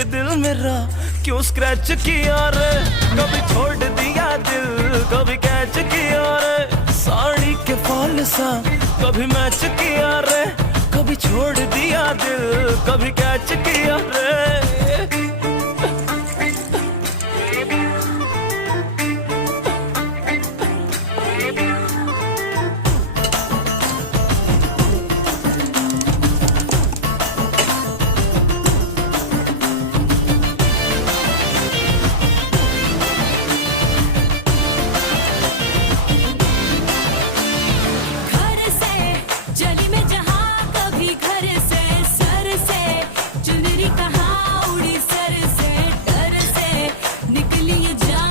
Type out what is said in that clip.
कि दिल मेरा क्यों स्क्रैच किया रे, कभी छोड़ दिया दिल कभी कैच किया रे, साड़ी के फॉल सा कभी मैच किया रे, कभी छोड़ दिया दिल कभी कैच किया